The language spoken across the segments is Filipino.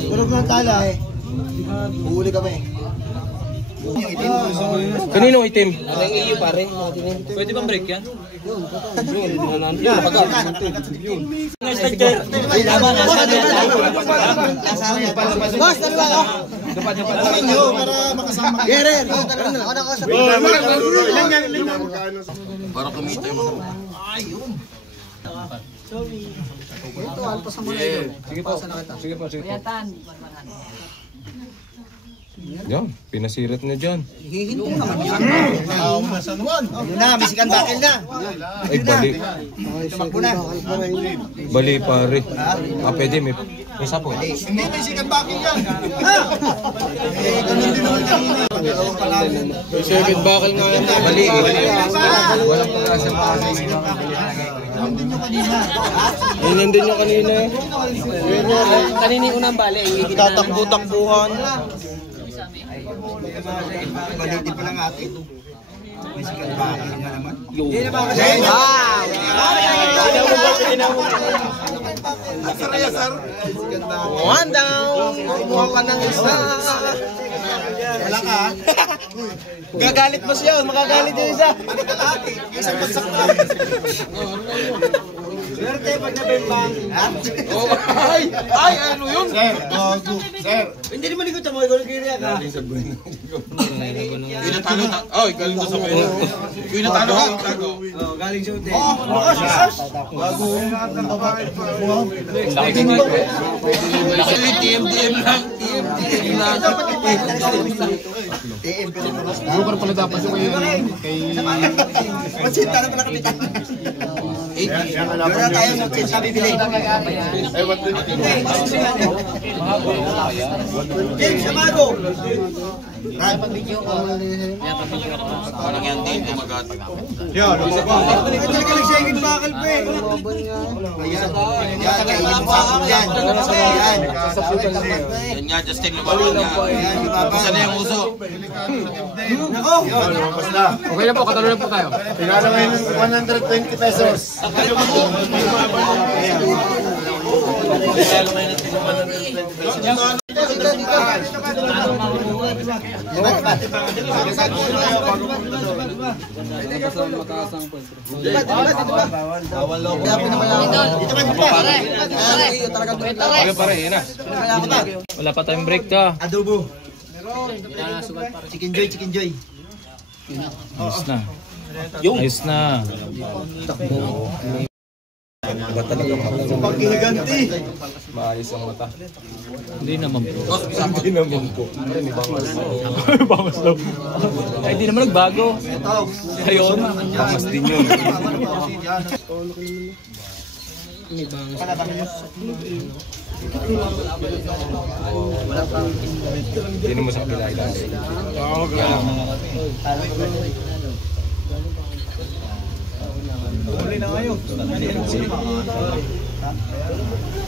Tulog ng tala eh. Huli kami. Kanino itim? Ang iyo pare. Pwede bang break yan? Boss, dalawa ako. Para makasama. Gerer. Ako na kausap. Para kumita yung mga. Ayun. Sorry. Ito, alpas sa muna ito. Sige po. Sige po. Yan, pinasirat na dyan. Hihinto naman yan. Yun na, misikan bakil na. Ay, bali. Tumakbo na. Bali, pare. Pwede, may isa po. Hindi, misikan bakil yan. Ganun din naman kanina. May second bakal nga yan. Bali. Walang pag-asa pa kasi. Nandun yung kanina. Ay, nandun yung kanina. Kanina yung unang bali. Tatakbo-takbuhan. Balitin pa lang atin. Misikan bakil na naman. One down. Kumuha ka ng isa. Wala ka. Gagalit mo siya. Magagalit yung isa. Isang bagsak na. Swerte pag nabembang. Ay, ano yun? Sir, bago. Sir. Hindi naman ikot mo. Ikaw nagkiriya ka. Pinatalo na. Ay, galing ko sa pera. Pinatalo ka. Galing sa hotel. Lukas. Bago. TM lang. TM lang. Lugar pala dapat yung kay... Matsinta na pala kapitan. Doon na tayo matsinta bibili. James, Amago. Parang yan din, tumagat. Yan, isa pa. Ay, talaga nag-second bakal pa eh. Ayan. Yan, kainin mo sa akin yan. Yan. Yan nga, Justin, lumaban niya. Isa na yung uso. Nako. Okay na po, katalo na po tayo. Tingnan naman yung 120 pesos. Wala pa tayong break ka. Adobo. Chicken joy, chicken joy. Ayos na. Ayos na. Paghihiganti. Maayos ang mata. Hindi naman po. Hindi naman po. Bangas daw. Ay, hindi naman nagbago. Ayun. Bangas din yun. Hindi mo sa kabila ilan.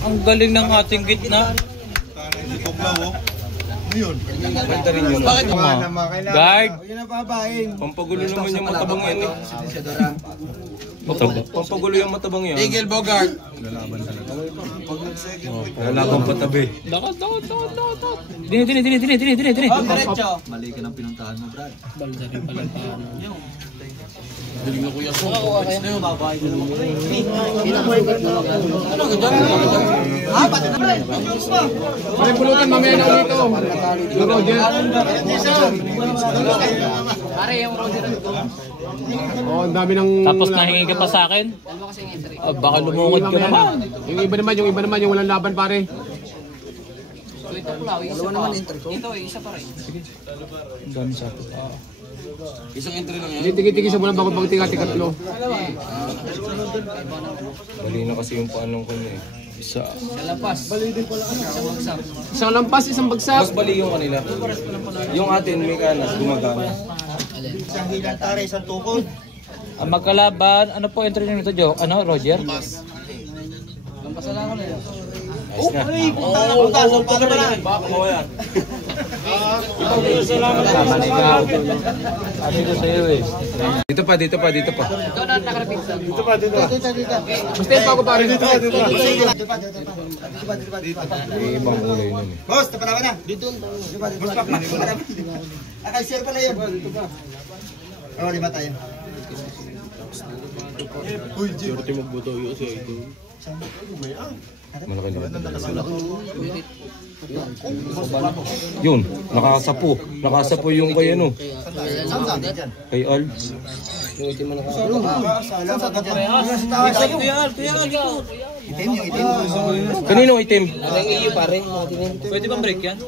Ang galing ng ating gitna. Bakit? Guard. Pampagulo naman yung matabang yan eh. Pampagulo yung matabang yan. Eagle Bogart. Lalaban patabi. Dakot. Dini. Mali ka ng pinuntahan mo, Brad. Balda rin pala paano. Galing na kuya ko. May pulutan mamaya na dito. Roger. Pare yung Roger. Oh, ang dami ng... Tapos nahingi ka pa sa akin? Baka lumungod ka naman. Yung iba naman, yung walang laban pare. Dalawa naman entry ko. Ito, isa pa rin. Ang dami sa akin. Isang entry lang yan. Hindi, tigi-tigi sa bulan bago pag-tiga-tigatlo. Bali na kasi yung paanong ko niya eh. Isa. Sa lampas. Isang lampas, isang bagsak. Mas bali yung kanila. Yung atin may kanas, gumagana. Isang hilang tare, isang tukod. Ang magkalaban, ano po entry nito, Joe? Ano, Roger? Lampas na lang ko na yun. Ayos na. Punta, punta. Paano ba na? Baka mo yan. Manigaw. Sabi ko sa'yo eh. Dito pa. Ikaw na nakarapit sa. Dito pa. Basta yung bago pare. Dito pa. May ibang ulay nun eh. Boss, tapalawa na. Dito. Boss, pakmak. Share pala yun. Oo, lima tayo. Swerte magbuto yun siya ito. Malaki na. Yun, nakasapo yung kay ano. Kay Al. Itim yung itim. Kanino itim? Pwede bang break yan?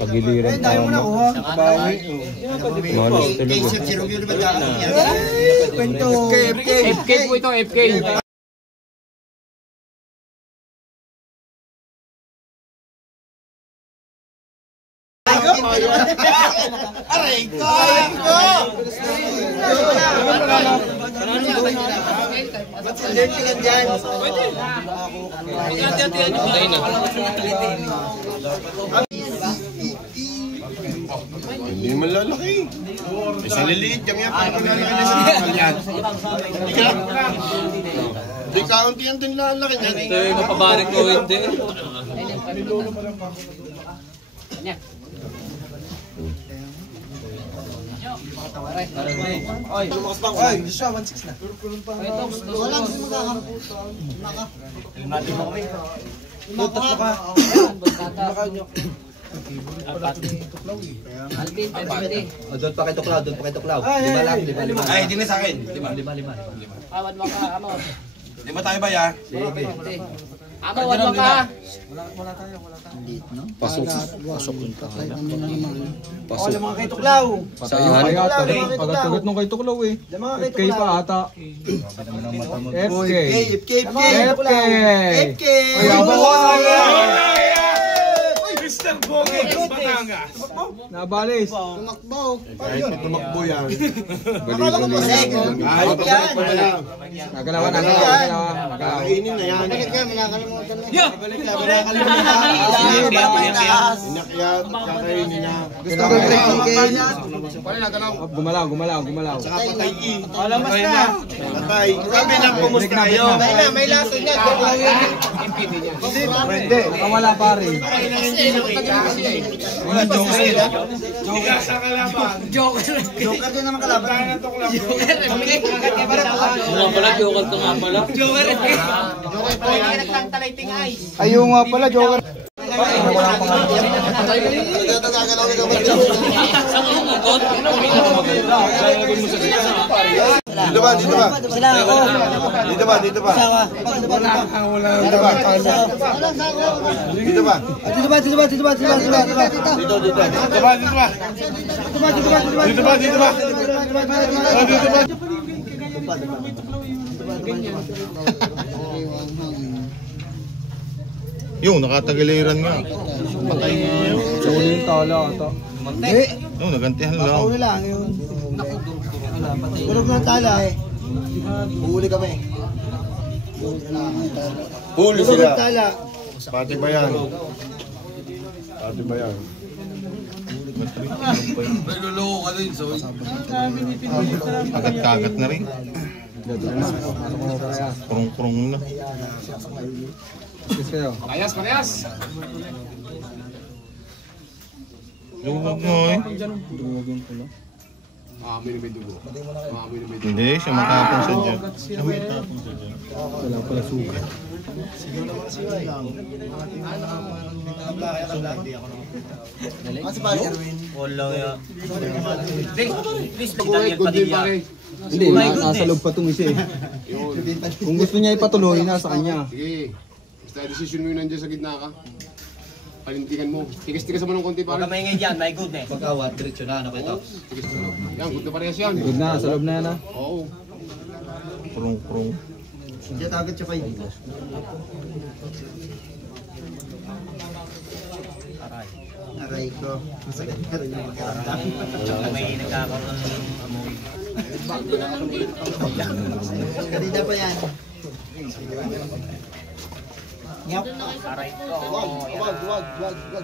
Pagiliran tama. Malas talaga. FK po ito, FK. Aray ko! Ba't sa left ka dyan? Hati-hatihan nyo. Okay na. Hindi naman lalaki. Isa liliit yung yan. Parang lalaki na sa kalyan. Hindi kaunti yan din lalaki niyan. Ito yung mapabarik ko hindi. Oy, lumakas ba ako? Oy, siya, 1.6 na. Wala nang Lutot na ka. Alvin, pwede. Doon pa kay Tuklaw. Lima. Ay, hindi na sa akin. Lima. Awad mo ka, amo. Lima tayo ba ya? Amo, awad mo ka. Pasok. Oh, yung mga kay Tuklaw. Sa iyo kaya pagatugot nung kay Tuklaw eh. FK pa ata. FK. FK. Mr. Bogey, Batangas. Nabalis. Kahit pa tumakbo yan. Akala ko pasig. Ay, Nagalawan. Kainin na yan. Inakyat, kakainin na. Gusto ko Gumalaw. Saka patay i. Alamas na. Patay. Sabi na kumusta kayo. May laso niya. Hindi, wala pare. Wala joker sila. Joker sa kalaban. Joker din naman kalaban. Mga pala, joker to nga pala. Ayaw nga pala, joker. Dito ba? Dito ba? Dito ba? Dito ba? Dito ba? Yung nakatagiliran nga. Patay nga yun. Sa uli yung tala ata. Yung nagantihan lang. Pauna lang yun. Tulog ng tala eh. Huli kami. Huli Tulog ng tala. Pati ba yan? Kagat-kagat na rin. Kurung-kurung na. Parehas. Lugog mo eh. Hindi, siya matapong sa dyan. Wala pala sugat. Kasi pala Erwin. Hindi, nasa loob pa itong isa eh. Kung gusto niya ipatuloy, nasa kanya. Sige. Basta decision mo yun nandiyan sa gitna ka. Panintigan mo. Tigas-tigas mo ng konti Huwag ka pare. maingay dyan, my good eh. Pagkawat, diretso na, ito. Yan, good na parehas yan. Good na, sa loob na yan ah. Oo. Kurung-kurung. Diyan agad siya kayo. Aray ko. Masakit ka rin yung makiramdam. May nagkakaroon ng amoy. Kanina pa yan. Ngap. Aray ko. Wag.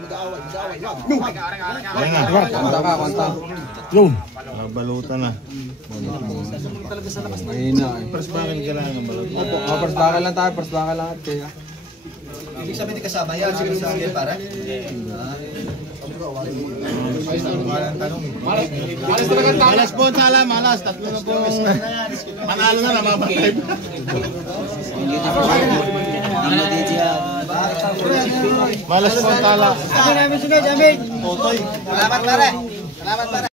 Mag-aaway. Kanta ka, kanta. Yun. Balutan na. Mahina eh. First bakal ka lang ang balutan. Oh, first bakal lang tayo, first bakal lang. Kaya. Ibig sabihin di kasama yan. Sige sa akin para. Malas po, sala, malas. Tatlo na po. Panalo na, namabantay. Malas po, tala. Salamat pare.